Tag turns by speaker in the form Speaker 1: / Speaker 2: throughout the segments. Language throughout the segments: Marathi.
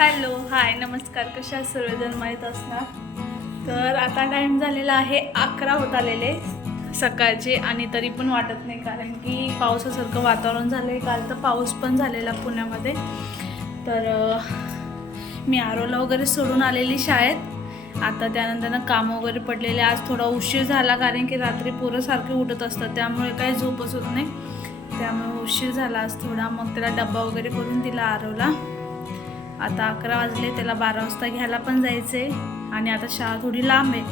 Speaker 1: हॅलो हाय नमस्कार कशा सर्वजण? माहीत असणार? तर आता टाईम झालेला आहे अकरा होत आलेले सकाळचे आणि तरी पण वाटत नाही कारण की पावसासारखं वातावरण झालं आहे काल तर पाऊस पण झालेला पुण्यामध्ये. तर मी आरोला वगैरे सोडून आलेली शाळेत. आता त्यानंतरनं काम वगैरे पडलेले. आज थोडा उशीर झाला कारण की रात्री पोरं सारखे उठत असतात. त्यामुळे काही झोपच होत नाही. त्यामुळे उशीर झाला आज थोडा. मग त्याला डब्बा वगैरे करून दिला आरोला. आता अकरा वाजले त्याला बारा वाजता घ्यायला पण जायचं आहे आणि आता शाळा थोडी लांब आहे.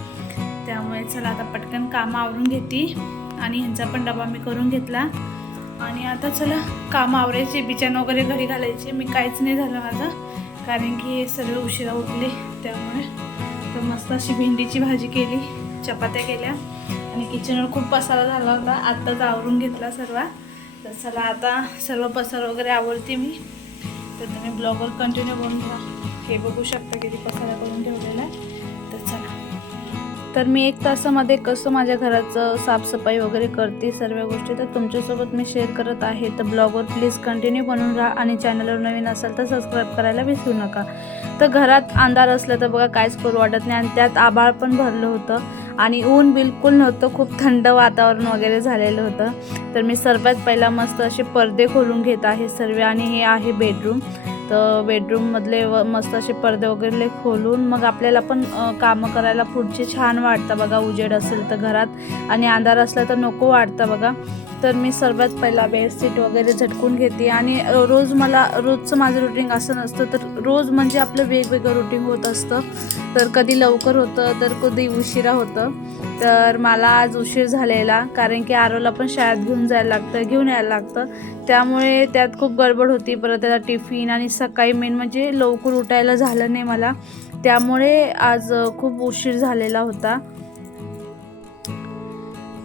Speaker 1: त्यामुळे चला आता पटकन कामं आवरून घेते. आणि ह्यांचा पण डबा मी करून घेतला. आणि आता चला कामं आवरायचे बिचान वगैरे घरी घालायचे. मी काहीच नाही झालं माझं. कारण की हे सर्व उशिरा उठले. त्यामुळे तर मस्त अशी भेंडीची भाजी केली चपात्या केल्या. आणि किचनवर खूप पसारा झाला होता. आत्ताच आवरून घेतला सर्व. तर चला आता सर्व पसार वगैरे आवडते मी. तर तुम्ही ब्लॉगवर कंटिन्यू बनून राहा हे बघू शकता किती पसारा करून ठेवलेला आहे. तर चला. तर मी एक तासामध्ये कसं माझ्या घराचं साफसफाई वगैरे करते सर्व गोष्टी तर तुमच्यासोबत मी शेअर करत आहे. तर ब्लॉगवर प्लीज कंटिन्यू बनून राहा आणि चॅनलवर नवीन असाल तर सबस्क्राईब करायला विसरू नका. तर घरात अंधार असलं तर बघा काहीच करू वाटत नाही आणि त्यात आभाळ पण भरलं होतं. आणि ऊन बिलकुल नव्हतं. खूप थंड वातावरण वगैरे झालेलं होतं. तर मी सर्वात पहिला मस्त असे पडदे खोलून घेत आहे सर्व आणि हे आहे बेडरूम तर बेडरूममधले व मस्त असे पडदे वगैरे खोलून मग आपल्याला पण कामं करायला पुढचे छान वाटतं बघा. उजेड असेल तर घरात आणि अंधार असला तर नको वाटतं बघा. तर मी सर्वात पहिला बेडशीट वगैरे झटकून घेते आणि रोज मला रोजचं माझं रुटीन असं नसतं तर रोज म्हणजे आपलं वेगवेगळं रुटीन होत असतं. तर कधी लवकर होतं तर कधी उशिरा होतं. तर मला आज उशीर झालेला कारण की आरोला पण शाळेत घेऊन जायला लागतं घेऊन यायला लागतं. त्यामुळे त्यात खूप गडबड होती परत त्याचा टिफिन आणि सकाळी मेन म्हणजे लवकर उठायला झालं नाही मला. त्यामुळे आज खूप उशीर झालेला होता.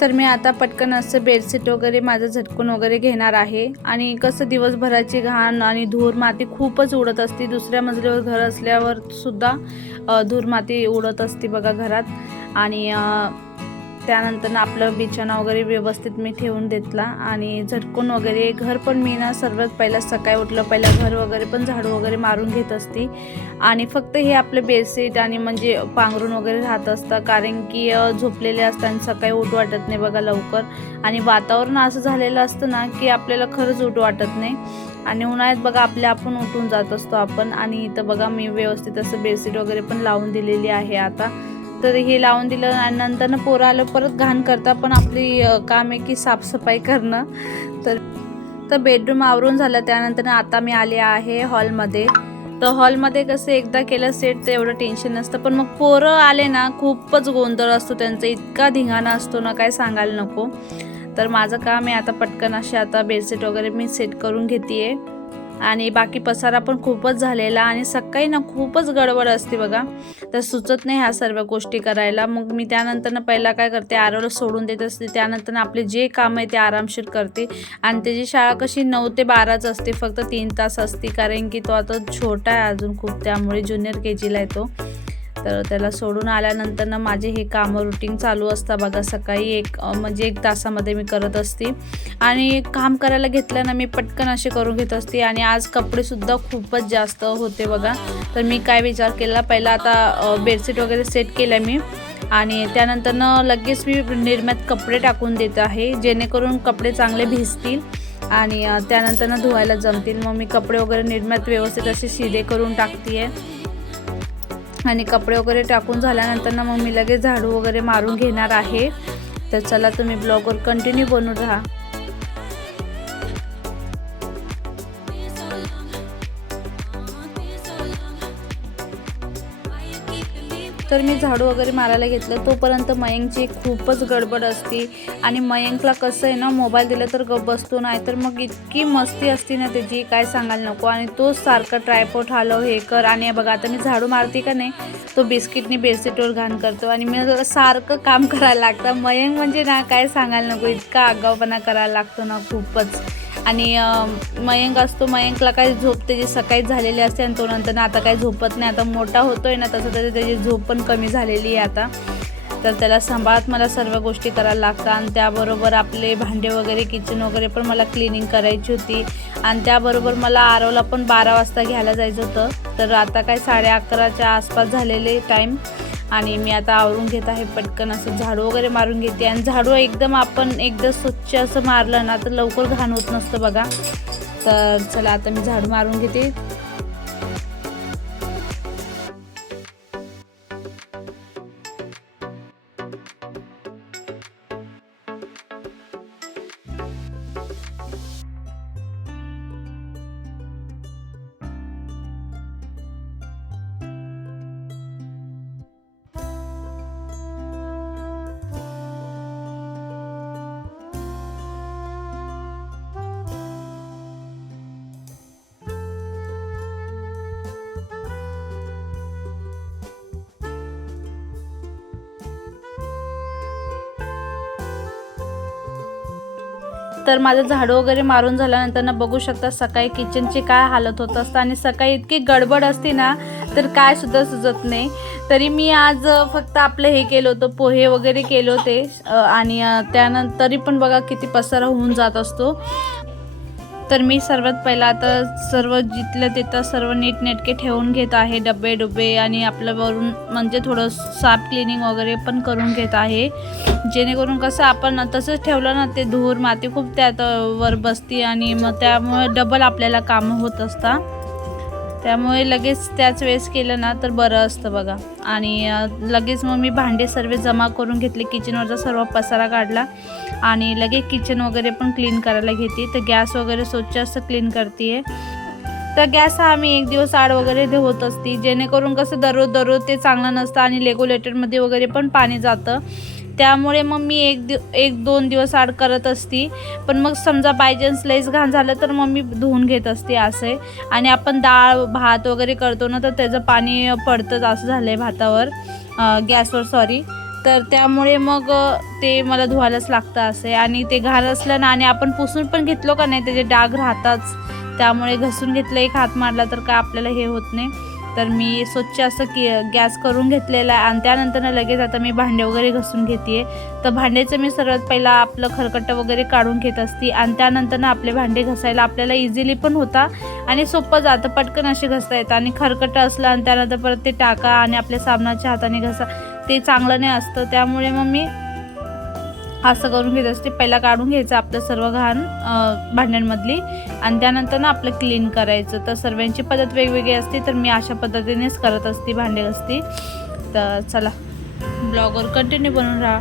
Speaker 1: तर मी आता पटकन असं बेडशीट वगैरे माझं झटकून वगैरे घेणार आहे. आणि कसं दिवसभराची घाण आणि धूर माती खूपच उडत असते. दुसऱ्या मजल्यावर घर असल्यावर सुद्धा धूर माती उडत असते बघा घरात. आणि त्यानंतर त्यानंतर आपलं बिछाना वगैरे व्यवस्थित मी ठेवून देतला. आणि झटकून वगैरे घर पण मी ना सर्वात पहिला सकाळी उठलं पहिला घर वगैरे पण झाडू वगैरे मारून घेत असते. आणि फक्त हे आपले बेडशीट आणि म्हणजे पांघरून वगैरे राहत असतं कारण की झोपलेले असतात आणि सकाळी उठ वाटत नाही बघा लवकर. आणि वातावरण असं झालेलं असतं ना की आपल्याला खरंच उठ वाटत नाही. आणि उन्हाळ्यात बघा आपल्या आपण उठून जात असतो आपण. आणि इथं बघा मी व्यवस्थित असं बेडशीट वगैरे पण लावून दिलेली आहे आता. तर हे लावून दिलं आणि नंतर पोरं आलं परत घाण करता पण आपली काम आहे की साफसफाई करणं. तर तर बेडरूम आवरून झालं. त्यानंतर आता मी आले आहे हॉलमध्ये तर हॉलमध्ये कसं एकदा केलं सेट तर एवढं टेन्शन नसतं. पण मग पोरं आले ना खूपच गोंधळ असतो त्यांचा. इतका धिंगाणा असतो ना काय सांगायला नको. तर माझं काम आहे आता पटकन असे आता बेडशीट वगैरे मी सेट करून घेते आहे आणि बाकी पसारा पण खूपच झालेला आणि सकाळी ना खूपच गडबड असते बघा. तर सुचत नाही ह्या सर्व गोष्टी करायला. मग मी त्यानंतरनं पहिला काय करते आरोला सोडून देत असते. त्यानंतर आपले जे काम आहे ते आरामशीर करते. आणि त्याची शाळा कशी नऊ ते बाराच असते फक्त तीन तास असते. कारण की तो आता छोटा आहे अजून खूप त्यामुळे ज्युनियर के जीला आहे तो. तर त्याला सोडून आल्यानंतर ना माझे हे कामं रुटीन चालू असतं बघा. सकाळी एक म्हणजे एक तासामध्ये मी करत असते. आणि काम करायला घेतलं ना मी पटकन असे करून घेत असते. आणि आज कपडेसुद्धा खूपच जास्त होते बघा. तर मी काय विचार केला पहिला आता बेडशीट वगैरे सेट केलं मी. आणि त्यानंतर लगेच मी निर्म्यात कपडे टाकून देत आहे जेणेकरून कपडे चांगले भिजतील. आणि त्यानंतरनं त्यानंतर ना धुवायला जमतील. मग मी कपडे वगैरे निर्म्यात व्यवस्थित असे शिदे करून टाकते आहे आणि कपडे वगैरे टाकून झाल्यानंतर ना मग मी लगेच झाडू वगैरे मारून घेणार आहे. तर चला तुम्ही ब्लॉगवर कंटिन्यू बनून राहा. तर मी झाडू वगैरे मारायला घेतलं. तोपर्यंत मयंकची खूपच गडबड असते. आणि मयंकला कसं आहे ना मोबाईल दिला तर गप बसतो नाही तर मग इतकी मस्ती असते ना त्याची काय सांगायला नको. आणि तोच सारखं ट्रायपोट हलव हे कर. आणि बघा आता मी झाडू मारते का नाही तो बिस्किटनी बेडशीटवर घाण करतो. आणि मी सारखं काम करायला लागतं. मयंक म्हणजे ना काय सांगायला नको इतका आगाऊपणा करायला लागतो ना खूपच. आणि मयंक असतो मयंकला काही झोप त्याची सकाळी झालेली असते आणि तो नंतर आता काही झोपत नाही. आता मोठा होतोय ना तसं तसं त्याची झोप पण कमी झालेली आहे आता. तर त्याला सांभाळत मला सर्व गोष्टी करायला लागतात आणि त्याबरोबर आपले भांडे वगैरे किचन वगैरे पण मला क्लिनिंग करायची होती. आणि त्याबरोबर मला आरवला पण बारा वाजता घ्यायला जायचं होतं. तर आता काय साडे अकराच्या आसपास झालेले टाईम आणि मी आता आवरून घेत आहे पटकन असं झाडू वगैरे मारून घेते. आणि झाडू एकदम आपण एकदा स्वच्छ असं मारलं ना तर लवकर घाण होत नसतं बघा. तर चला आता मी झाडू मारून घेते. तर माझं झाडू वगैरे मारून झाल्यानंतर ना बघू शकता सकाळी किचनची काय हालत होत असतं आणि सकाळी इतकी गडबड असते ना तर काय सुद्धा सुचत नाही. तरी मी आज फक्त आपलं हे केलं होतं पोहे वगैरे केले होते. आणि त्यानंतर तरी पण बघा किती पसारा होऊन जात असतो. तर मी सर्वात पहिला आता सर्व जिथलं तिथं सर्व नीटनेटके ठेवून घेत आहे डबे डुबे आणि आपलं वरून म्हणजे थोडं साफ क्लिनिंग वगैरे पण करून घेत आहे. जेणेकरून कसं आपण तसंच ठेवलं ना ते धूर माती खूप त्यात वर बसती आणि मग त्यामुळे डबल आपल्याला कामं होत असतात त्यामुळे लगेच त्याच वेळेस केलं ना तर बरं असतं बघा. आणि लगेच मग मी भांडे सर्व जमा करून घेतले. किचनवरचा सर्व पसारा काढला आणि लगेच किचन वगैरे पण क्लीन करायला घेते तर गॅस वगैरे स्वच्छ असं क्लीन करते तर गॅस हा आम्ही एक दिवस आड वगैरे ते होत असते. जेणेकरून कसं दररोज दररोज ते चांगलं नसतं आणि रेग्युलेटरमध्ये वगैरे पण पाणी जातं. त्यामुळे मग मी एक दि एक दोन दिवस आड करत असती. पण मग समजा बायचान्स लईच घाण झालं तर मग मी धुवून घेत असते असे. आणि आपण डाळ भात वगैरे करतो ना तर त्याचं पाणी पडतंच असं झालं आहे भातावर गॅसवर सॉरी तर त्यामुळे मग ते मला धुवायलाच लागतं असे. आणि ते घाण असलं ना आणि आपण पुसून पण घेतलो का नाही त्याचे डाग राहताच. त्यामुळे घसून घेतलं एक हात मारला तर काय आपल्याला हे होत नाही. तर मी स्वच्छ असं की गॅस करून घेतलेला आहे. आणि त्यानंतर लगेच आता मी भांडे वगैरे घसून घेते तर भांड्याचं मी सर्वात पहिला आपलं खरकटं वगैरे काढून घेत असते. आणि त्यानंतर ना आपले भांडे घसायला आपल्याला इझिली पण होता. आणि सोपं जातं पटकन असे घसता येतं. आणि खरकटं असलं आणि त्यानंतर परत ते टाका आणि आपल्या साबणाच्या हाताने घसा. ते चांगलं नाही असतं. त्यामुळे मग मी असं करून घेत असते. पहिला काढून घ्यायचं आपलं सर्व घाण भांड्यांमधली आणि त्यानंतर ना आपलं क्लीन करायचं. तर सर्वांची पद्धत वेगवेगळी असते तर मी अशा पद्धतीनेच करत असते भांडे असते तर चला ब्लॉगवर कंटिन्यू बनून राहा.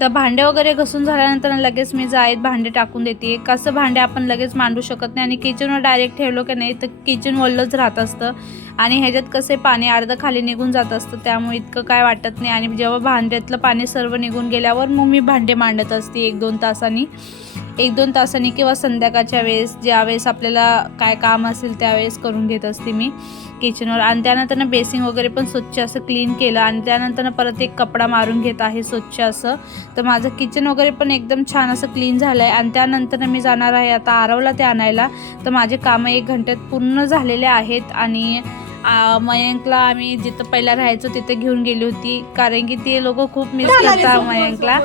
Speaker 1: तर भांडे वगैरे घसून झाल्यानंतर लगेच मी जाईत भांडे टाकून देते. कसं भांडे आपण लगेच मांडू शकत नाही आणि किचनवर डायरेक्ट ठेवलो की नाही तर किचन वल्लच राहत असतं. आणि ह्याच्यात कसे पाणी अर्धं खाली निघून जात असतं त्यामुळे इतकं काय वाटत नाही. आणि जेव्हा भांड्यातलं पाणी सर्व निघून गेल्यावर मग मी भांडे मांडत असते एक दोन तासांनी. एक दोन तासांनी किंवा संध्याकाळच्या वेळेस ज्यावेळेस आपल्याला काय काम असेल त्यावेळेस करून घेत असते मी किचनवर आणि त्यानंतर बेसिंग वगैरे पण स्वच्छ असं क्लीन केलं आणि त्यानंतर परत एक कपडा मारून घेत आहे स्वच्छ असं. तर माझं किचन वगैरे पण एकदम छान असं क्लीन झालं आहे आणि त्यानंतर मी जाणार आहे आता आरवला ते आणायला. तर माझे कामं एक घंट्यात पूर्ण झालेले आहेत आणि मयंकला आम्ही जिथं पहिला राहायचो तिथे घेऊन गेली होती. कारण की ते लोक खूप मिस करतात मयंकला.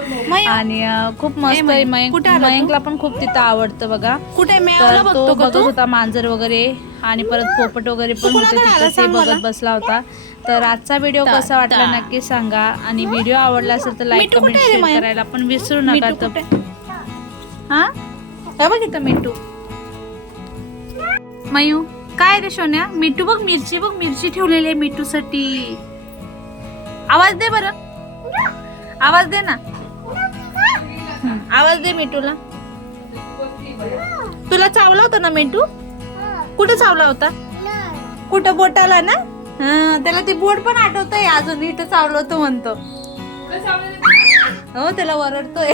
Speaker 1: आणि खूप मस्त आहे. मयंक? मयंकला पण खूप तिथं आवडतं बघा.
Speaker 2: कुठे
Speaker 1: तो
Speaker 2: बघतो
Speaker 1: होता मांजर वगैरे आणि परत पोपट वगैरे पण
Speaker 2: तू
Speaker 1: होते तिथं. ते? बघत बसला होता. तर आजचा व्हिडिओ
Speaker 2: ता-
Speaker 1: कसा वाटला. नक्की सांगा. आणि व्हिडिओ आवडला असेल तर लाईक कमेंट शेअर? करायला पण विसरू नका तर? हा बघ इथं मिठू. मयू? काय रे सोन्या? मिठू बघ मिरची बघ मिरची ठेवलेली आहे मिठूसाठी. आवाज दे बरं. आवाज दे ना. आवाज दे मिठूला. तुला चावला होता ना मिठू? कुठे चावला होता? कुठं बोटाला ना? हं, त्याला ते बोट पण आठवतंय. अजून इथं चावलं होतं म्हणतो. हो त्याला वरडतोय.